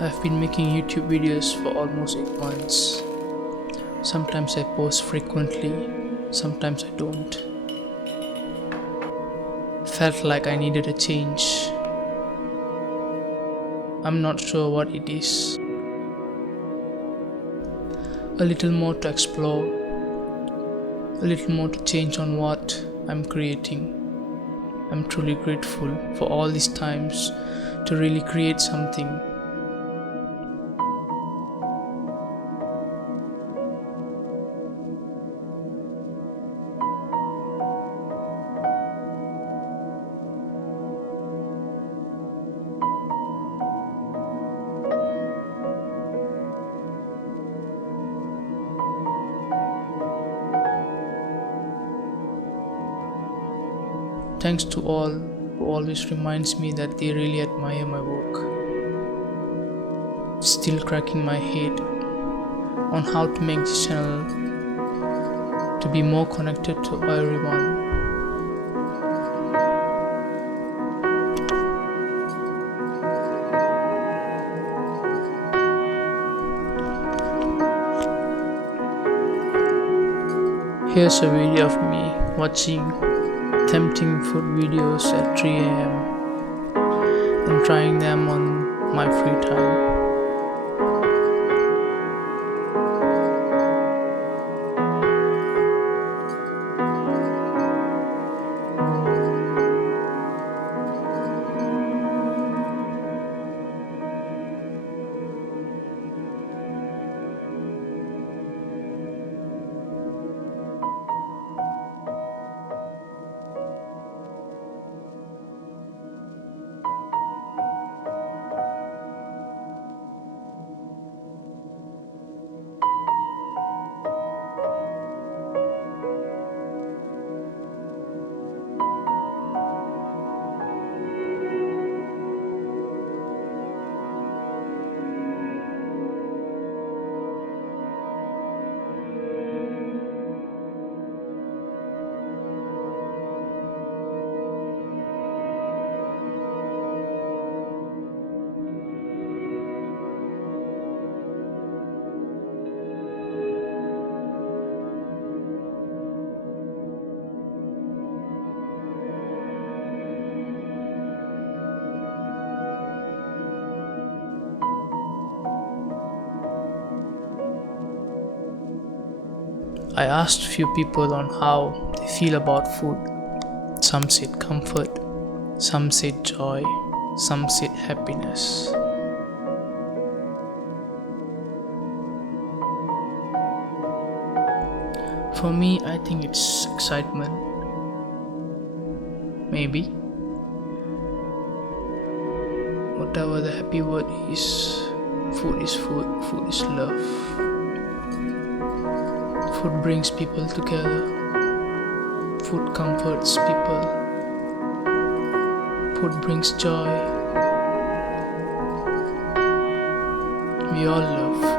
I've been making YouTube videos for almost 8 months. Sometimes I post frequently, sometimes I don't. Felt like I needed a change. I'm not sure what it is. A little more to explore, a little more to change on what I'm creating. I'm truly grateful for all these times to really create something. Thanks to all who always reminds me that they really admire my work. Still cracking my head on how to make this channel to be more connected to everyone. Here's a video of me watching tempting food videos at 3 a.m. and trying them on my free time. I asked few people on how they feel about food. Some said comfort, some said joy, some said happiness. For me, I think it's excitement. Maybe. Whatever the happy word is, food is food, food is love. Food brings people together. Food comforts people. Food brings joy. We all love.